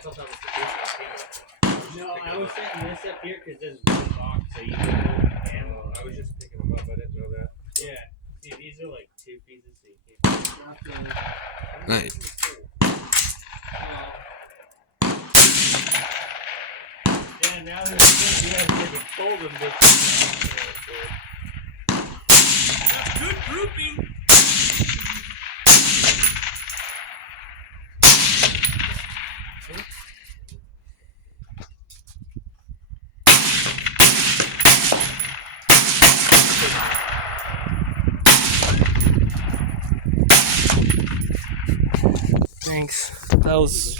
thought that was the case when I came up. No, I was setting this up here because this is one box, so you can hold ammo. I was just picking them up. I didn't know that. Yeah. See, these are like 2 pieces, so you can't drop them. Nice. Yeah, now there's you guys get to fold them bitches. That's good grouping. Thanks. That was